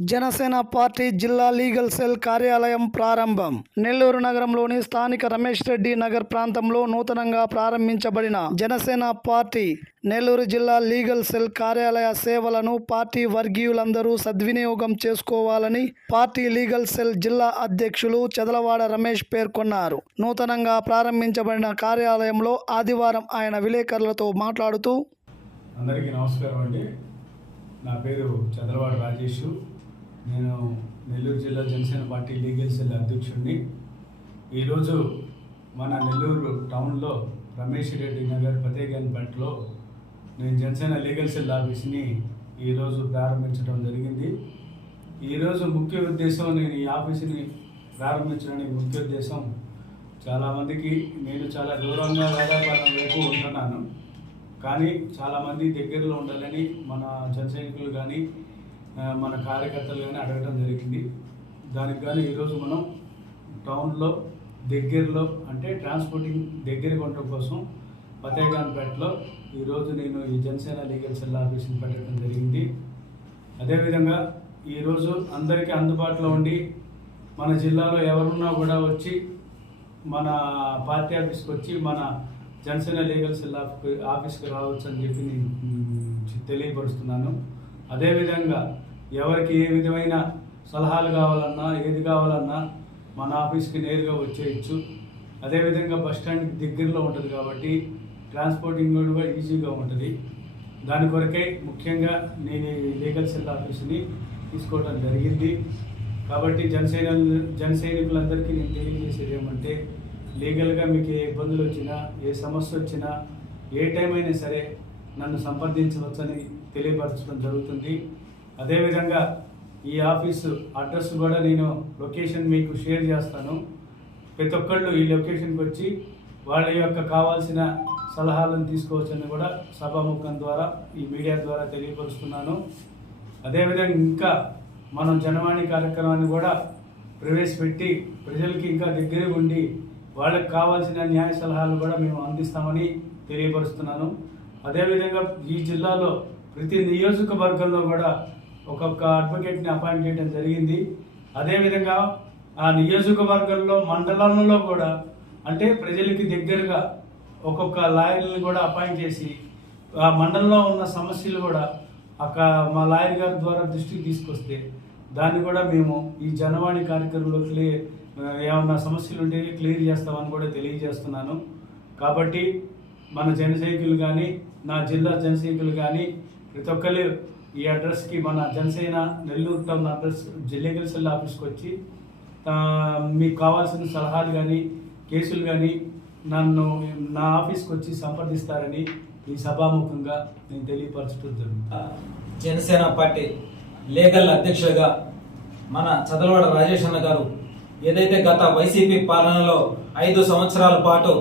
Janasena party జిల్లా legal cell కార్యాలయం ప్రారంభం. నెల్లూరు నగరంలోని స్థానిక రమేష్ రెడ్డి నగర్ ప్రాంతంలో నూతనంగా ప్రారంభించబడిన జనసేన పార్టీ నెల్లూరు జిల్లా లీగల్ సెల్ కార్యాలయ సేవలను పార్టీ వర్గీయులందరూ సద్వినియోగం చేసుకోవాలని పార్టీ లీగల్ సెల్ జిల్లా అధ్యక్షులు చదలవాడ రమేష్ పేర్కొన్నారు. నూతనంగా ప్రారంభించబడిన కార్యాలయంలో ఆదివారం ఆయన విలేకరులతో మాట్లాడుతూ అందరికీ నమస్కారం అండి. నా పేరు చంద్రవాడ రాజేష్. నేను నెల్లూరు జిల్లా జనసేన పార్టీ లీగల్ సెల్ అధ్యక్షుడిని. ఈరోజు మన నెల్లూరు టౌన్లో రమేష్ రెడ్డి నగర్ ఫతేగన్పేటలో నేను జనసేన లీగల్ సెల్ ఆఫీస్ని ఈరోజు ప్రారంభించడం జరిగింది. ఈరోజు ముఖ్య ఉద్దేశం నేను ఈ ఆఫీసుని ప్రారంభించడానికి ముఖ్య ఉద్దేశం చాలామందికి నేను చాలా దూరంగా వేదాపాలెం వైపు ఉంటున్నాను. కానీ చాలామంది దగ్గరలో ఉండాలని మన జనసైనికులు కానీ మన కార్యకర్తలు కానీ అడగడం జరిగింది. దానికి కానీ ఈరోజు మనం టౌన్లో దగ్గరలో అంటే ట్రాన్స్పోర్టింగ్ దగ్గరగా ఉండటం కోసం ఫతేఖాన్పేటలో ఈరోజు నేను ఈ జనసేన లీగల్ సెల్ ఆఫీస్ని పెట్టడం జరిగింది. అదేవిధంగా ఈరోజు అందరికీ అందుబాటులో ఉండి మన జిల్లాలో ఎవరున్నా కూడా వచ్చి మన పార్టీ ఆఫీస్కి వచ్చి మన జనసేన లీగల్ సెల్ ఆఫీ- ఆఫీస్కి రావచ్చు అని చెప్పి నేను తెలియపరుస్తున్నాను. అదేవిధంగా ఎవరికి ఏ విధమైన సలహాలు కావాలన్నా ఏది కావాలన్నా మన ఆఫీస్కి నేరుగా వచ్చేయచ్చు. అదేవిధంగా బస్ స్టాండ్కి దగ్గరలో ఉంటుంది కాబట్టి ట్రాన్స్పోర్టింగ్ కూడా ఈజీగా ఉంటుంది. దాని కొరకే ముఖ్యంగా నేను లీగల్ సెల్ ఆఫీస్ని తీసుకోవడం జరిగింది. కాబట్టి జనసేన జన సైనికులందరికీ నేను తెలియజేసేది ఏమంటే లీగల్గా మీకు ఏ ఇబ్బందులు వచ్చినా ఏ సమస్య వచ్చినా ఏ టైం అయినా సరే నన్ను సంప్రదించవచ్చని తెలియపరచడం జరుగుతుంది. అదేవిధంగా ఈ ఆఫీసు అడ్రస్ కూడా నేను లొకేషన్ మీకు షేర్ చేస్తాను. ప్రతి ఒక్కళ్ళు ఈ లొకేషన్కి వచ్చి వాళ్ళ యొక్క కావాల్సిన సలహాలను తీసుకోవచ్చని కూడా సభాముఖం ద్వారా ఈ మీడియా ద్వారా తెలియపరుస్తున్నాను. అదేవిధంగా ఇంకా మనం జనవాణి కార్యక్రమాన్ని కూడా ప్రవేశపెట్టి ప్రజలకి ఇంకా దగ్గర ఉండి వాళ్ళకి కావాల్సిన న్యాయ సలహాలు కూడా మేము అందిస్తామని తెలియపరుస్తున్నాను. అదేవిధంగా ఈ జిల్లాలో ప్రతి నియోజకవర్గంలో కూడా ఒక్కొక్క అడ్వకేట్ని అపాయింట్ చేయడం జరిగింది. అదేవిధంగా ఆ నియోజకవర్గంలో మండలంలో కూడా అంటే ప్రజలకి దగ్గరగా ఒక్కొక్క లాయర్ని కూడా అపాయింట్ చేసి ఆ మండలంలో ఉన్న సమస్యలు కూడా అక్క మా లాయర్ గారి ద్వారా దృష్టికి తీసుకొస్తే దాన్ని కూడా మేము ఈ జనవాణి కార్యక్రమంలో క్లియర్ ఏమన్నా సమస్యలు ఉంటే క్లియర్ చేస్తామని కూడా తెలియజేస్తున్నాను. కాబట్టి మన జనసైనికులు కానీ నా జిల్లా జనసైనికులు కానీ ప్రతి ఒక్కరు ఈ అడ్రస్కి మన జనసేన నెల్లూరు టౌన్ అడ్రస్ జిల్లేగల్ సెల్ ఆఫీస్కి వచ్చి మీకు కావాల్సిన సలహాలు కానీ కేసులు కానీ నన్ను నా ఆఫీస్కి వచ్చి సంప్రదిస్తారని ఈ సభాముఖంగా నేను తెలియపరచడం జరుగుతుంది. జనసేన పార్టీ లీగల్ అధ్యక్షుడిగా మన చదలవాడ రాజేష్ అన్న గారు ఏదైతే గత వైసీపీ పాలనలో ఐదు సంవత్సరాల పాటు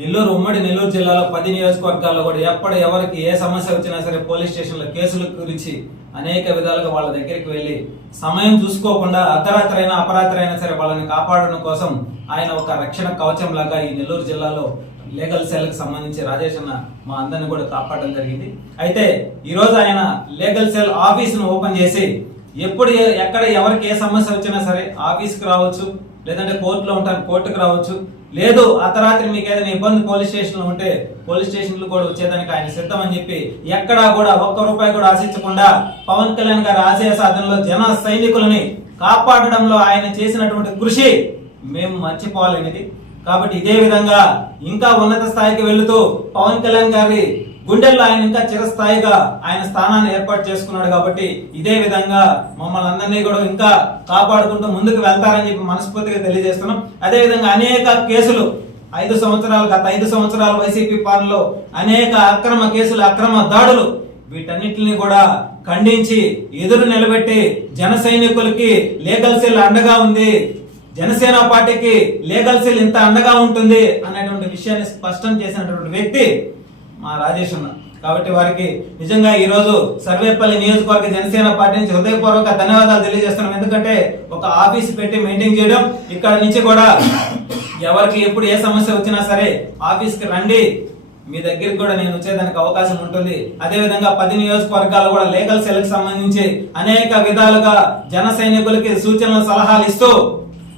నెల్లూరు ఉమ్మడి నెల్లూరు జిల్లాలో పది నియోజకవర్గాల్లో కూడా ఎప్పుడు ఎవరికి ఏ సమస్య వచ్చినా సరే పోలీస్ స్టేషన్ల కేసుల గురించి అనేక విధాలుగా వాళ్ళ దగ్గరికి వెళ్ళి సమయం చూసుకోకుండా అర్ధరాత్రి అయినా అపరాత్రి అయినా సరే వాళ్ళని కాపాడడం కోసం ఆయన ఒక రక్షణ కవచం లాగా ఈ నెల్లూరు జిల్లాలో లీగల్ సెల్కి సంబంధించి రాజేష్ అన్న మా అందరిని కూడా కాపాడడం జరిగింది. అయితే ఈరోజు ఆయన లీగల్ సెల్ ఆఫీస్ను ఓపెన్ చేసి ఎప్పుడు ఎక్కడ ఎవరికి ఏ సమస్య వచ్చినా సరే ఆఫీస్కి రావచ్చు. లేదంటే కోర్టులో ఉంటాను కోర్టుకు రావచ్చు. లేదు అర్ధరాత్రి మీకు ఏదైనా ఇబ్బంది పోలీస్ స్టేషన్లో ఉంటే పోలీస్ స్టేషన్లు కూడా వచ్చేదానికి ఆయన సిద్ధం అని చెప్పి ఎక్కడా కూడా ఒక్క రూపాయి కూడా ఆశించకుండా పవన్ కళ్యాణ్ గారి ఆశయ సాధనలో జన సైనికులని కాపాడడంలో ఆయన చేసినటువంటి కృషి మేము మర్చిపోవాలనేది కాబట్టి ఇదే విధంగా ఇంకా ఉన్నత స్థాయికి వెళుతూ పవన్ కళ్యాణ్ గారి గుండెల్లో ఆయన ఇంకా చిరస్థాయిగా ఆయన స్థానాన్ని ఏర్పాటు చేసుకున్నాడు కాబట్టి ఇదే విధంగా మమ్మల్ని అందరినీ కూడా ఇంకా కాపాడుకుంటూ ముందుకు వెళ్తారని చెప్పి మనస్ఫూర్తిగా తెలియజేస్తున్నాం. అదే విధంగా అనేక కేసులు ఐదు సంవత్సరాలు గత ఐదు సంవత్సరాల వైసీపీ పాలనలో అనేక అక్రమ కేసులు అక్రమ దాడులు వీటన్నిటిని కూడా ఖండించి ఎదురు నిలబెట్టి జన సైనికులకి లీగల్ సెల్ అండగా ఉంది. జనసేన పార్టీకి లీగల్ సెల్ ఇంత అండగా ఉంటుంది అనేటువంటి విషయాన్ని స్పష్టం చేసినటువంటి వ్యక్తి మా రాజేష్ అన్న. కాబట్టి వారికి నిజంగా ఈరోజు సర్వేపల్లి నియోజకవర్గ జనసేన పార్టీ నుంచి హృదయపూర్వక ధన్యవాదాలు తెలియజేస్తున్నాం. ఎందుకంటే ఒక ఆఫీస్ పెట్టి మెయింటైన్ చేయడం ఇక్కడ నుంచి కూడా ఎవరికి ఎప్పుడు ఏ సమస్య వచ్చినా సరే ఆఫీస్కి రండి. మీ దగ్గరికి కూడా నేను వచ్చేదానికి అవకాశం ఉంటుంది. అదే విధంగా పది నియోజకవర్గాలు కూడా లీగల్ సెల్కి సంబంధించి అనేక విధాలుగా జన సైనికులకి సూచనలు సలహాలు ఇస్తూ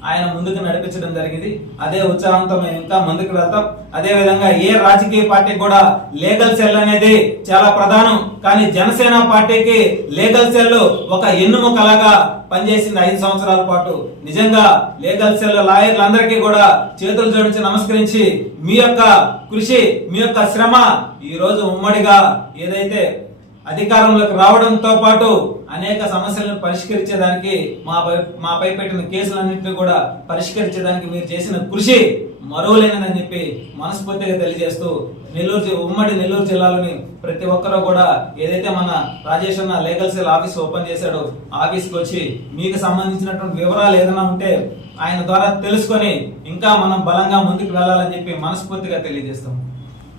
ఆయన ముందుకు నడిపించడం జరిగింది. అదే ఉత్సాహంతో మేము ఇంకా ముందుకు వెళ్తాం. అదే విధంగా ఏ రాజకీయ పార్టీ కూడా లీగల్ సెల్ అనేది చాలా ప్రధానం. కానీ జనసేన పార్టీకి లీగల్ సెల్ ఒక ఎన్నుముకలాగా పనిచేసింది ఐదు సంవత్సరాల పాటు. నిజంగా లీగల్ సెల్ లాయర్లందరికీ కూడా చేతులు జోడించి నమస్కరించి మీ యొక్క కృషి మీ యొక్క శ్రమ ఈ రోజు ఉమ్మడిగా ఏదైతే అధికారంలోకి రావడంతో పాటు అనేక సమస్యలను పరిష్కరించేదానికి మాపై మాపై పెట్టిన కేసులన్నింటినీ కూడా పరిష్కరించేదానికి మీరు చేసిన కృషి మరోలేనని చెప్పి మనస్ఫూర్తిగా తెలియజేస్తూ నెల్లూరు ఉమ్మడి నెల్లూరు జిల్లాలోని ప్రతి ఒక్కరూ కూడా ఏదైతే మన రాజేష్ అన్న లీగల్ సెల్ ఆఫీస్ ఓపెన్ చేశాడో ఆఫీస్కి వచ్చి మీకు సంబంధించినటువంటి వివరాలు ఏదైనా ఉంటే ఆయన ద్వారా తెలుసుకొని ఇంకా మనం బలంగా ముందుకు వెళ్ళాలని చెప్పి మనస్ఫూర్తిగా తెలియజేస్తాం.